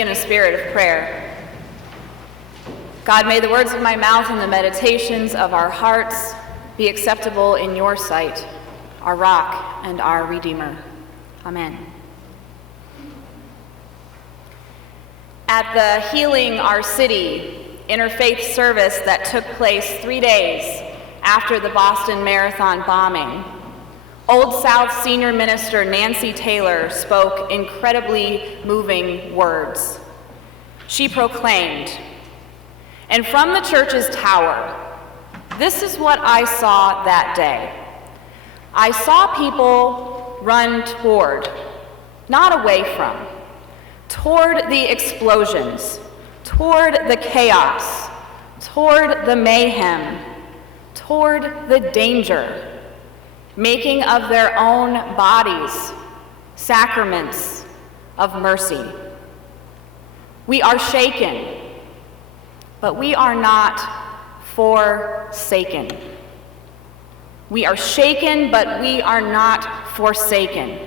In a spirit of prayer. God, may the words of my mouth and the meditations of our hearts be acceptable in your sight, our rock and our Redeemer. Amen. At the Healing Our City interfaith service that took place 3 days after the Boston Marathon bombing, Old South Senior Minister Nancy Taylor spoke incredibly moving words. She proclaimed, "And from the church's tower, this is what I saw that day. I saw people run toward, not away from, toward the explosions, toward the chaos, toward the mayhem, toward the danger, making of their own bodies sacraments of mercy. We are shaken, but we are not forsaken. We are shaken, but we are not forsaken,"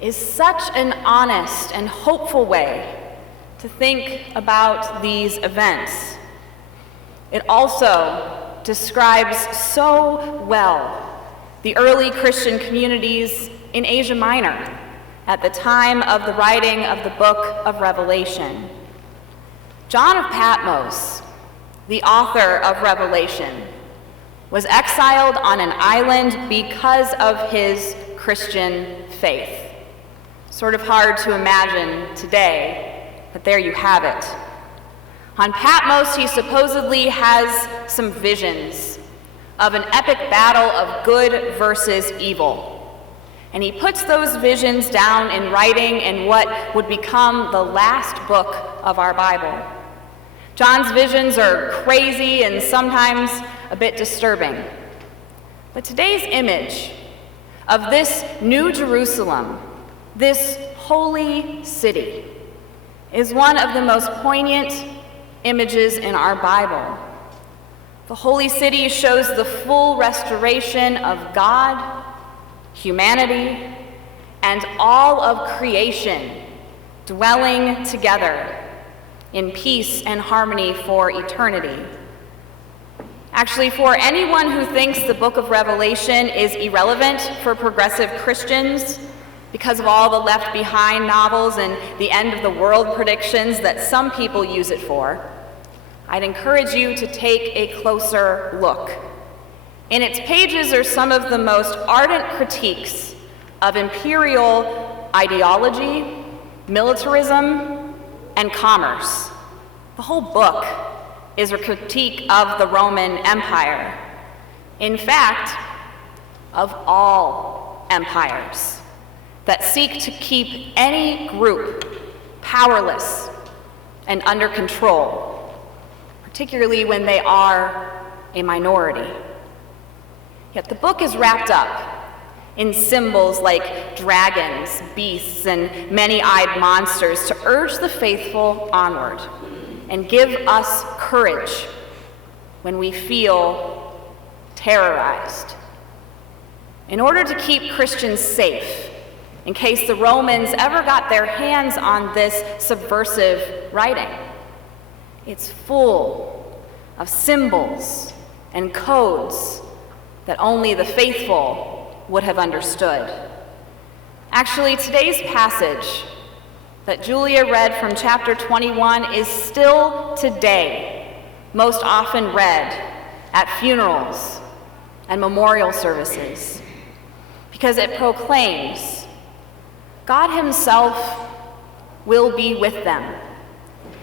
is such an honest and hopeful way to think about these events. It also describes so well the early Christian communities in Asia Minor at the time of the writing of the book of Revelation. John of Patmos, the author of Revelation, was exiled on an island because of his Christian faith. Sort of hard to imagine today, but there you have it. On Patmos, he supposedly has some visions of an epic battle of good versus evil. And he puts those visions down in writing in what would become the last book of our Bible. John's visions are crazy and sometimes a bit disturbing. But today's image of this New Jerusalem, this holy city, is one of the most poignant images in our Bible. The holy city shows the full restoration of God, humanity, and all of creation dwelling together in peace and harmony for eternity. Actually, for anyone who thinks the book of Revelation is irrelevant for progressive Christians because of all the Left Behind novels and the end of the world predictions that some people use it for, I'd encourage you to take a closer look. In its pages are some of the most ardent critiques of imperial ideology, militarism, and commerce. The whole book is a critique of the Roman Empire. In fact, of all empires that seek to keep any group powerless and under control, particularly when they are a minority. Yet the book is wrapped up in symbols like dragons, beasts, and many-eyed monsters to urge the faithful onward and give us courage when we feel terrorized. In order to keep Christians safe, in case the Romans ever got their hands on this subversive writing, it's full of symbols and codes that only the faithful would have understood. Actually, today's passage that Julia read from chapter 21 is still today most often read at funerals and memorial services because it proclaims God Himself will be with them.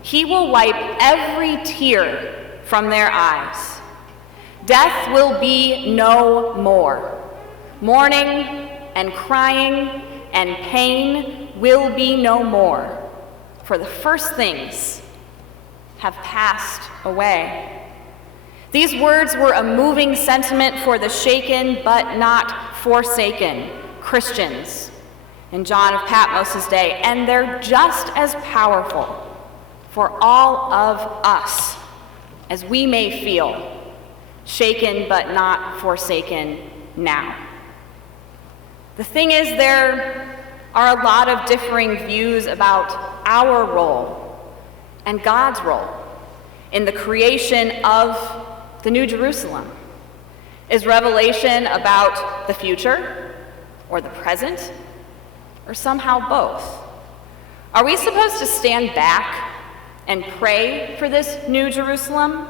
He will wipe every tear from their eyes. Death will be no more. Mourning and crying and pain will be no more, for the first things have passed away. These words were a moving sentiment for the shaken but not forsaken Christians in John of Patmos' day, and they're just as powerful for all of us as we may feel shaken but not forsaken now. The thing is, there are a lot of differing views about our role and God's role in the creation of the New Jerusalem? Is revelation about the future or the present, or somehow both? Are we supposed to stand back and pray for this New Jerusalem?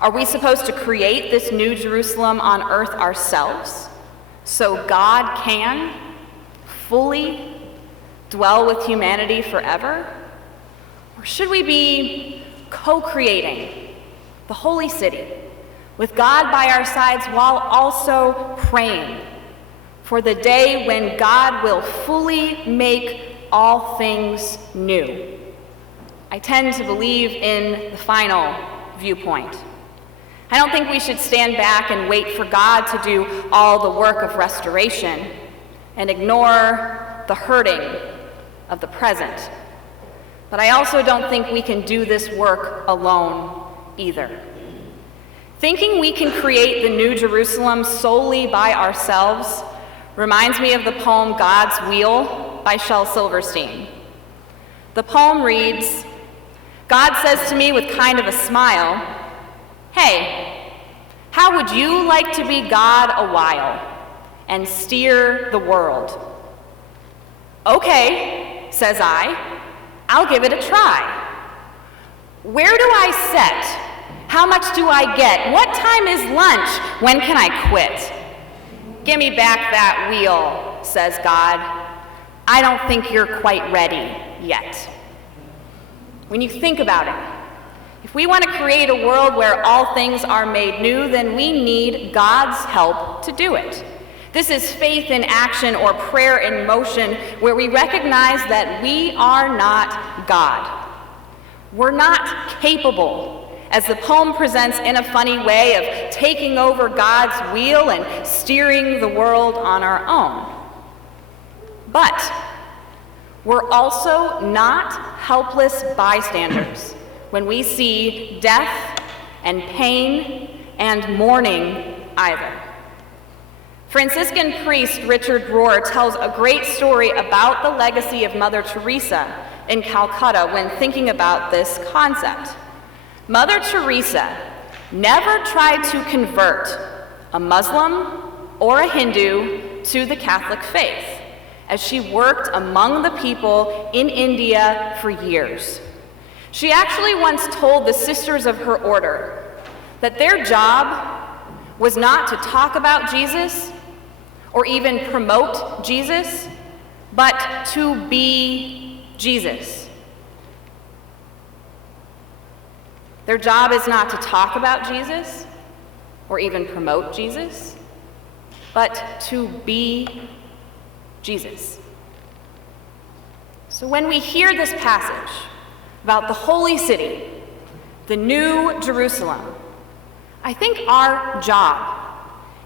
Are we supposed to create this New Jerusalem on earth ourselves so God can fully dwell with humanity forever? Or should we be co-creating the holy city with God by our sides while also praying for the day when God will fully make all things new? I tend to believe in the final viewpoint. I don't think we should stand back and wait for God to do all the work of restoration and ignore the hurting of the present. But I also don't think we can do this work alone either. Thinking we can create the New Jerusalem solely by ourselves reminds me of the poem God's Wheel by Shel Silverstein. The poem reads, "God says to me with kind of a smile, 'Hey, how would you like to be God a while and steer the world?' 'Okay,' says I, 'I'll give it a try. Where do I set? How much do I get? What time is lunch? When can I quit?' 'Give me back that wheel,' says God. 'I don't think you're quite ready yet.'" When you think about it, if we want to create a world where all things are made new, then we need God's help to do it. This is faith in action or prayer in motion, where we recognize that we are not God. We're not capable, as the poem presents in a funny way, of taking over God's wheel and steering the world on our own. But we're also not helpless bystanders when we see death and pain and mourning either. Franciscan priest Richard Rohr tells a great story about the legacy of Mother Teresa in Calcutta when thinking about this concept. Mother Teresa never tried to convert a Muslim or a Hindu to the Catholic faith, as she worked among the people in India for years. She actually once told the sisters of her order that their job was not to talk about Jesus or even promote Jesus, but to be Jesus. Their job is not to talk about Jesus or even promote Jesus, but to be Jesus. So when we hear this passage about the holy city, the New Jerusalem, I think our job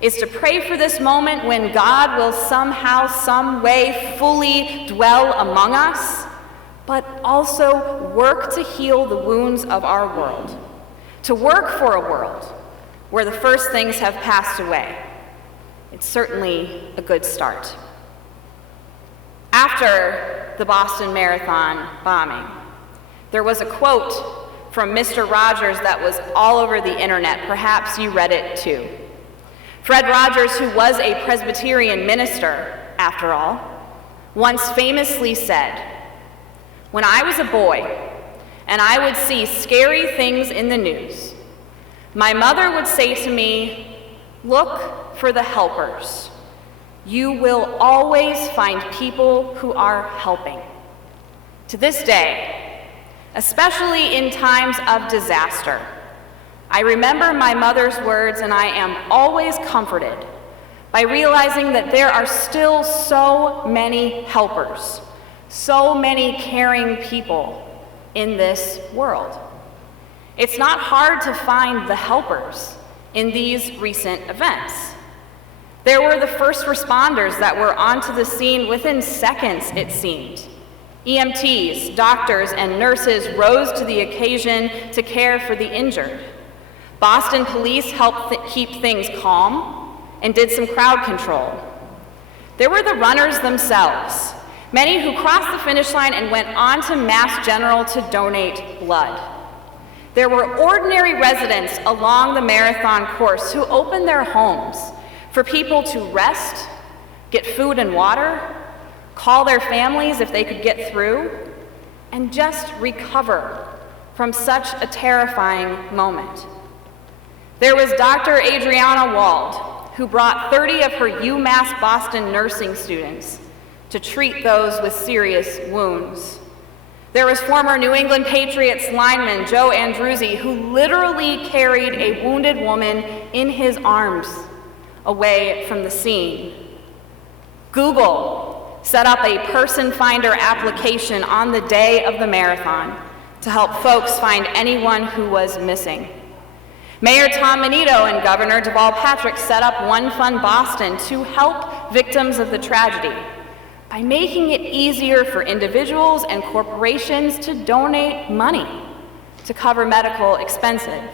is to pray for this moment when God will somehow, some way fully dwell among us, but also work to heal the wounds of our world, to work for a world where the first things have passed away. It's certainly a good start. After the Boston Marathon bombing, there was a quote from Mr. Rogers that was all over the internet. Perhaps you read it too. Fred Rogers, who was a Presbyterian minister, after all, once famously said, "When I was a boy and I would see scary things in the news, my mother would say to me, 'Look for the helpers. You will always find people who are helping.'" To this day, especially in times of disaster, I remember my mother's words, and I am always comforted by realizing that there are still so many helpers, so many caring people in this world. It's not hard to find the helpers in these recent events. There were the first responders that were onto the scene within seconds, it seemed. EMTs, doctors, and nurses rose to the occasion to care for the injured. Boston police helped keep things calm and did some crowd control. There were the runners themselves, many who crossed the finish line and went on to Mass General to donate blood. There were ordinary residents along the marathon course who opened their homes for people to rest, get food and water, call their families if they could get through, and just recover from such a terrifying moment. There was Dr. Adriana Wald, who brought 30 of her UMass Boston nursing students to treat those with serious wounds. There was former New England Patriots lineman Joe Andruzzi, who literally carried a wounded woman in his arms away from the scene. Google set up a person finder application on the day of the marathon to help folks find anyone who was missing. Mayor Tom Menino and Governor Deval Patrick set up One Fund Boston to help victims of the tragedy by making it easier for individuals and corporations to donate money to cover medical expenses.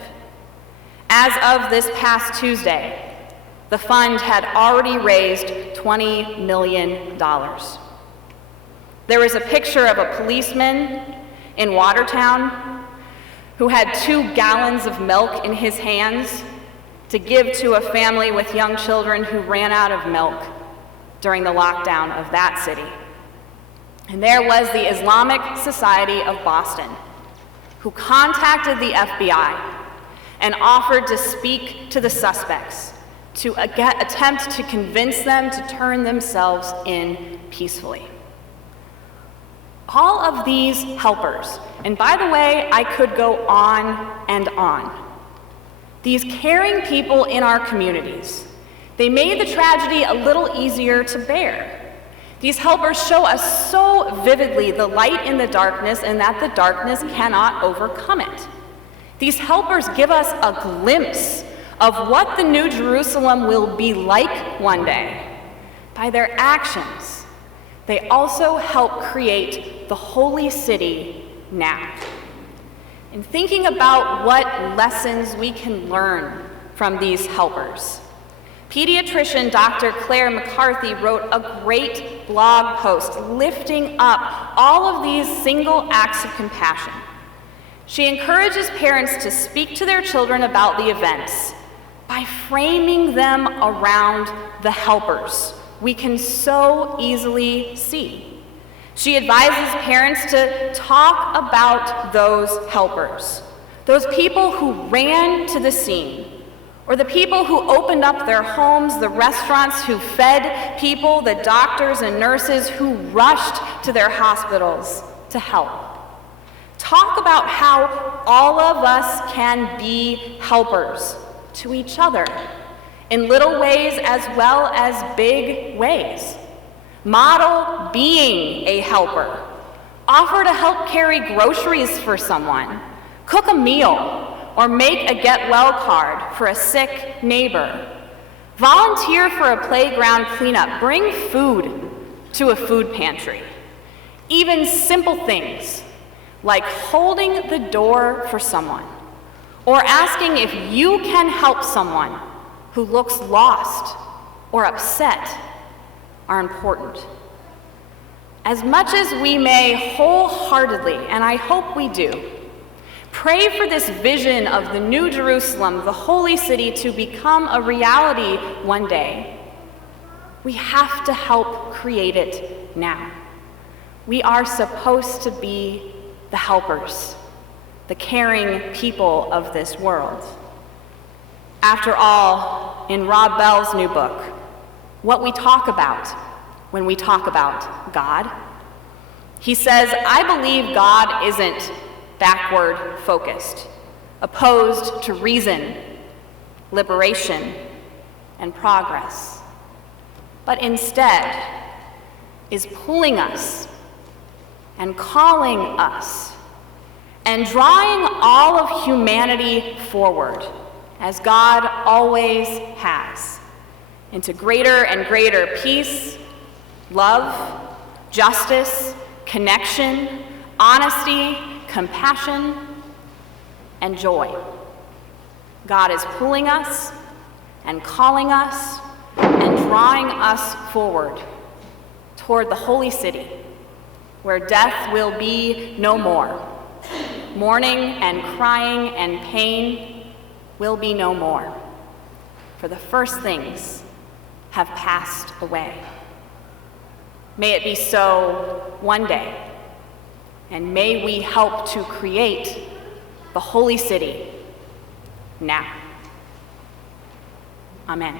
As of this past Tuesday, the fund had already raised $20 million. There was a picture of a policeman in Watertown who had 2 gallons of milk in his hands to give to a family with young children who ran out of milk during the lockdown of that city. And there was the Islamic Society of Boston, who contacted the FBI and offered to speak to the suspects to attempt to convince them to turn themselves in peacefully. All of these helpers, and by the way, I could go on and on, these caring people in our communities, they made the tragedy a little easier to bear. These helpers show us so vividly the light in the darkness and that the darkness cannot overcome it. These helpers give us a glimpse of what the New Jerusalem will be like one day. By their actions, they also help create the holy city now. In thinking about what lessons we can learn from these helpers, pediatrician Dr. Claire McCarthy wrote a great blog post lifting up all of these single acts of compassion. She encourages parents to speak to their children about the events by framing them around the helpers we can so easily see. She advises parents to talk about those helpers, those people who ran to the scene, or the people who opened up their homes, the restaurants who fed people, the doctors and nurses who rushed to their hospitals to help. Talk about how all of us can be helpers to each other in little ways as well as big ways. Model being a helper. Offer to help carry groceries for someone, cook a meal, or make a get well card for a sick neighbor. Volunteer for a playground cleanup. Bring food to a food pantry. Even simple things like holding the door for someone or asking if you can help someone who looks lost or upset are important. As much as we may wholeheartedly, and I hope we do, pray for this vision of the New Jerusalem, the holy city, to become a reality one day, we have to help create it now. We are supposed to be the helpers, the caring people of this world. After all, in Rob Bell's new book, what we talk about when we talk about God, he says, I believe God isn't backward focused, opposed to reason, liberation, and progress, but instead is pulling us and calling us and drawing all of humanity forward, as God always has, into greater and greater peace, love, justice, connection, honesty, compassion, and joy. God is pulling us and calling us and drawing us forward toward the holy city where death will be no more. Mourning and crying and pain will be no more, for the first things have passed away. May it be so one day, and may we help to create the holy city now. Amen.